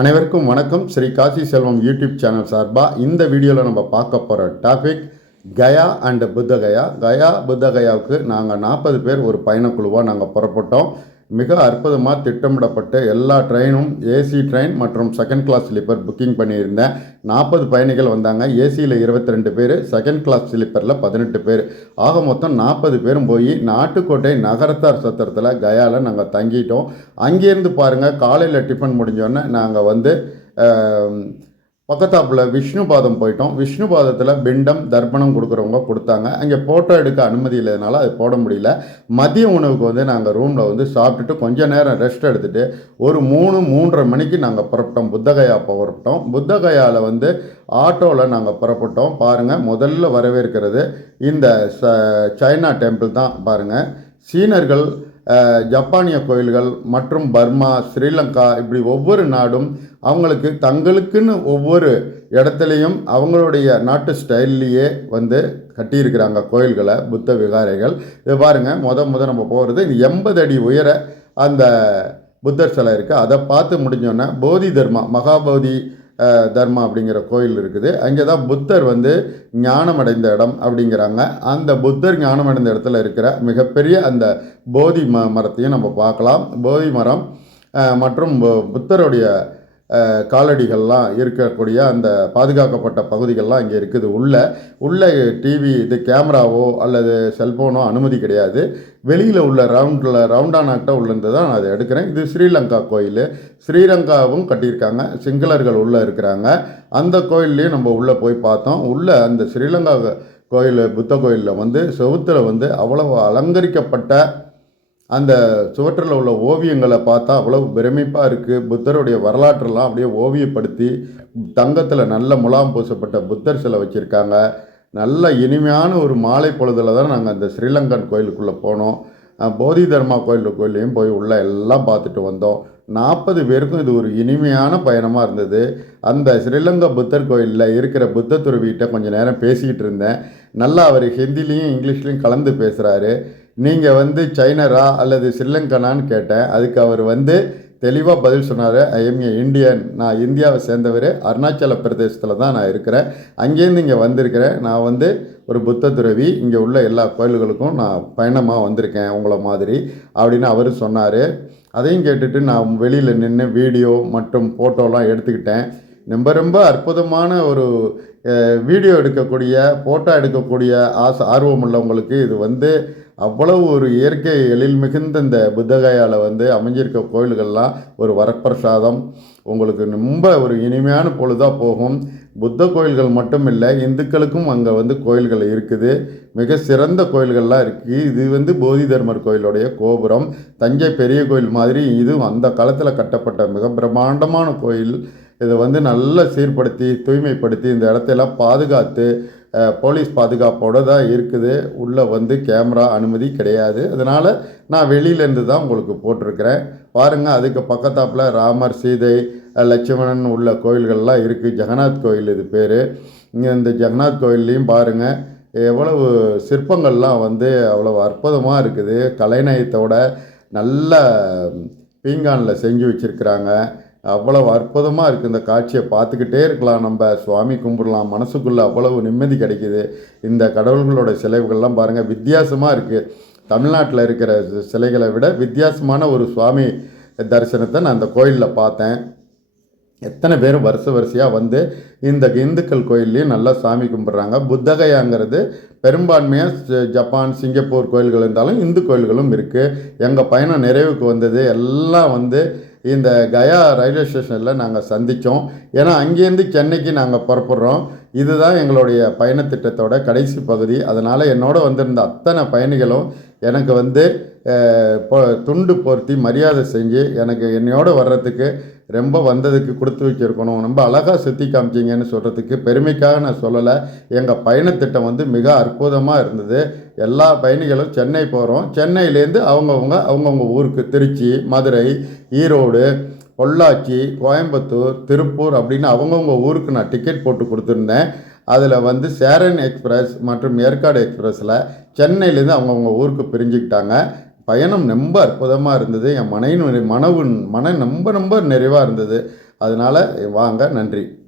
அனைவருக்கும் வணக்கம். Sri Kasi Selvam YouTube channel சார்பாக இந்த வீடியோவில் நம்ம பார்க்க போகிற டாபிக் கயா அண்ட் புத்தகயா. கயா புத்தகயாவுக்கு நாங்கள் நாற்பது பேர் ஒரு பயணக்குழுவாக நாங்கள் புறப்பட்டோம். மிக அற்புதமாக திட்டமிடப்பட்டு எல்லா ட்ரெயினும் ஏசி ட்ரெயின் மற்றும் செகண்ட் கிளாஸ் ஸ்லீப்பர் புக்கிங் பண்ணியிருந்தேன் நாற்பது பயணிகள் வந்தாங்க. ஏசியில் இருபத்தி ரெண்டு பேர் செகண்ட் கிளாஸ் ஸ்லீப்பரில் பதினெட்டு பேர். ஆக மொத்தம் நாற்பது பேரும் போய் நாட்டுக்கோட்டை நகரத்தார் சத்திரத்தில் கயாவில் நாங்கள் தங்கிட்டோம். அங்கேருந்து பாருங்கள் காலையில் டிஃபன் முடிஞ்சோடனே நாங்கள் வந்து பக்கத்தாப்புல விஷ்ணு பாதம் போயிட்டோம். விஷ்ணு பாதத்தில் பிண்டம் தர்ப்பணம் கொடுக்குறவங்க கொடுத்தாங்க. அங்கே ஃபோட்டோ எடுக்க அனுமதி இல்லாதனால அது போட முடியல. மதிய உணவுக்கு வந்து நாங்கள் ரூமில் வந்து சாப்பிட்டுட்டு கொஞ்சம் நேரம் ரெஸ்ட் எடுத்துட்டு ஒரு மூணு மூன்றரை மணிக்கு நாங்கள் புறப்பட்டோம். புத்தகயா புறப்பட்டோம். புத்தகயாவில் வந்து ஆட்டோவில் நாங்கள் புறப்பட்டோம். பாருங்கள் முதல்ல வரவேற்கிறது இந்த ச சைனா டெம்பிள் தான் பாருங்கள் சீனர்கள் ஜப்பானிய கோயில்கள் மற்றும் பர்மா ஸ்ரீலங்கா இப்படி ஒவ்வொரு நாடும் அவங்களுக்கு தங்களுக்குன்னு ஒவ்வொரு இடத்துலையும் அவங்களுடைய நாட்டு ஸ்டைல்லையே வந்து கட்டியிருக்கிறாங்க கோயில்களை புத்த விகாரைகள். இது பாருங்கள் முத முத நம்ம போகிறது எண்பது அடி உயர அந்த புத்தர் சிலை இருக்குது அதை பார்த்து முடிஞ்சோன்னே போதி தர்மா மகாபோதி தர்மா அப்படிங்கிற கோயில் இருக்குது. அங்கே தான் புத்தர் வந்து ஞானமடைந்த இடம் அப்படிங்கிறாங்க. அந்த புத்தர் ஞானமடைந்த இடத்துல இருக்கிற மிகப்பெரிய அந்த போதி ம மரத்தையும் நம்ம பார்க்கலாம். போதி மரம் மற்றும் பு- புத்தருடைய காலடிகள்லாம் இருக்கக்கூடிய அந்த பாதுகாக்கப்பட்ட பகுதிகள்லாம் இங்கே இருக்குது. உள்ளே உள்ளே டிவி இது கேமராவோ அல்லது செல்ஃபோனோ அனுமதி கிடையாது. வெளியில் உள்ள ரவுண்டில் ரவுண்டானாட்ட உள்ளேருந்து தான் நான் அதை எடுக்கிறேன். இது ஸ்ரீலங்கா கோயில். ஸ்ரீலங்காவும் கட்டியிருக்காங்க. சிங்களர்கள் உள்ளே இருக்கிறாங்க. அந்த கோயில்லையும் நம்ம உள்ளே போய் பார்த்தோம். உள்ளே அந்த ஸ்ரீலங்கா கோயில் புத்த கோயிலில் வந்து செவுத்தில் வந்து அவ்வளவு அலங்கரிக்கப்பட்ட அந்த சுவற்றில் உள்ள ஓவியங்களை பார்த்தா அவ்வளவு பிரமிப்பாக இருக்குது புத்தருடைய வரலாற்றெல்லாம் அப்படியே ஓவியப்படுத்தி தங்கத்தில் நல்ல முலாம் பூசப்பட்ட புத்தர் சிலை வச்சுருக்காங்க. நல்ல இனிமையான ஒரு மாலை பொழுதில் தான் நாங்கள் அந்த ஸ்ரீலங்கன் கோயிலுக்குள்ளே போனோம். போதி தர்மா கோயில் கோயிலையும் போய் உள்ள எல்லாம் பார்த்துட்டு வந்தோம். நாற்பது பேருக்கும் இது ஒரு இனிமையான பயணமாக இருந்தது. அந்த ஸ்ரீலங்கா புத்தர் கோயிலில் இருக்கிற புத்த துறவிகிட்ட கொஞ்சம் நேரம் பேசிக்கிட்டு இருந்தேன். நல்லா அவர் ஹிந்திலையும் இங்கிலீஷ்லையும் கலந்து பேசுகிறாரு நீங்கள் வந்து சைனரா அல்லது ஸ்ரீலங்கனான்னு கேட்டேன். அதுக்கு அவர் வந்து தெளிவாக பதில் சொன்னார். ஐ எம் ஏ இந்தியன் நான் இந்தியாவை சேர்ந்தவர். அருணாச்சல பிரதேசத்தில் தான் நான் இருக்கிறேன். அங்கேருந்து இங்கே வந்திருக்கிறேன். நான் வந்து ஒரு புத்த துறவி. இங்கே உள்ள எல்லா கோயில்களுக்கும் நான் பயணமாக வந்திருக்கேன் உங்களை மாதிரி அப்படின்னு அவர் சொன்னார். அதையும் கேட்டுட்டு நான் வெளியில் நின்று வீடியோ மற்றும் ஃபோட்டோலாம் எடுத்துக்கிட்டேன். ரொம்ப ரொம்ப அற்புதமான ஒரு வீடியோ எடுக்கக்கூடிய ஃபோட்டோ எடுக்கக்கூடிய ஆசை ஆர்வம் உள்ளவங்களுக்கு இது வந்து அவ்வளவு ஒரு இயற்கை எழில் மிகுந்த இந்த புத்தகையால் வந்து அமைஞ்சிருக்க கோயில்கள்லாம் ஒரு வரப்பிரசாதம். உங்களுக்கு ரொம்ப ஒரு இனிமையான பொழுதாக போகும். புத்த கோயில்கள் மட்டும் இல்லை இந்துக்களுக்கும் அங்கே வந்து கோயில்கள் இருக்குது. மிக சிறந்த கோயில்கள்லாம் இருக்குது இது வந்து போதி தர்மர் கோயிலுடைய கோபுரம். தஞ்சை பெரிய கோயில் மாதிரி இதுவும் அந்த காலத்தில் கட்டப்பட்ட மிக பிரம்மாண்டமான கோயில். இதை வந்து நல்லா சீர்படுத்தி தூய்மைப்படுத்தி இந்த இடத்தையெல்லாம் பாதுகாத்து போலீஸ் பாதுகாப்போடு தான் இருக்குது. உள்ளே வந்து கேமரா அனுமதி கிடையாது. அதனால் நான் வெளியிலேருந்து தான் உங்களுக்கு போட்டிருக்கிறேன். பாருங்கள் அதுக்கு பக்கத்தாப்பில் ராமர் சீதை லட்சுமணன் உள்ள கோயில்கள்லாம் இருக்குது ஜெகநாத் கோயில் இது பேர். இங்கே இந்த ஜெகநாத் கோயில்லையும் பாருங்கள் எவ்வளவு சிற்பங்கள்லாம் வந்து அவ்வளோ அற்புதமாக இருக்குது. கலைநயத்தோட நல்ல பீங்கானில் செஞ்சு வச்சுருக்கிறாங்க. அவ்வளவு அற்புதமாக இருக்குது இந்த காட்சியை பார்த்துக்கிட்டே இருக்கலாம் நம்ம. சுவாமி கும்பிடலாம் மனசுக்குள்ளே அவ்வளவு நிம்மதி கிடைக்குது. இந்த கடவுள்களோட சிலைகள்லாம் பாருங்கள் வித்தியாசமாக இருக்குது தமிழ்நாட்டில் இருக்கிற சிலைகளை விட வித்தியாசமான ஒரு சுவாமி தரிசனத்தை நான் அந்த கோயிலில் பார்த்தேன். எத்தனை பேரும் வருஷ வரிசையாக வந்து இந்த இந்துக்கள் கோயில்லையும் நல்லா சாமி கும்பிட்றாங்க. புத்தகையாங்கிறது பெரும்பான்மையாக ஜப்பான் சிங்கப்பூர் கோயில்கள் இருந்தாலும் இந்து கோயில்களும் இருக்குது எங்கள் பயணம் நிறைவுக்கு வந்தது. எல்லாம் வந்து இந்த கயா ரயில்வே ஸ்டேஷனில் நாங்கள் சந்தித்தோம் ஏன்னா அங்கேருந்து சென்னைக்கு நாங்கள் புறப்படுறோம். இதுதான் எங்களுடைய பயணத்திட்டத்தோட கடைசி பகுதி. அதனால் என்னோட வந்திருந்த அத்தனை பயணிகளும் எனக்கு வந்து துண்டு போர்த்தி மரியாதை செஞ்சு எனக்கு என்னையோடு வர்றதுக்கு ரொம்ப வந்ததுக்கு கொடுத்து வச்சிருக்கணும். ரொம்ப அழகாக சுற்றி காமிச்சிங்கன்னு சொல்கிறதுக்கு பெருமைக்காக நான் சொல்லலை. எங்கள் பயணத்திட்டம் வந்து மிக அற்புதமாக இருந்தது. எல்லா பயணிகளும் சென்னை போகிறோம் சென்னையிலேருந்து அவங்கவுங்க அவங்கவுங்க ஊருக்கு திருச்சி மதுரை ஈரோடு பொள்ளாச்சி கோயம்புத்தூர் திருப்பூர் அப்படின்னு அவங்கவுங்க ஊருக்கு நான் டிக்கெட் போட்டு கொடுத்துருந்தேன். அதில் வந்து சேரன் எக்ஸ்பிரஸ் மற்றும் ஏற்காடு எக்ஸ்பிரஸில் சென்னையிலேருந்து அவங்கவுங்க ஊருக்கு பிரிஞ்சுக்கிட்டாங்க. பயணம் ரொம்ப அற்புதமாக இருந்தது. என் மனைவின் மனவு மன ரொம்ப ரொம்ப நிறைவாக இருந்தது. அதனால் வாங்க நன்றி.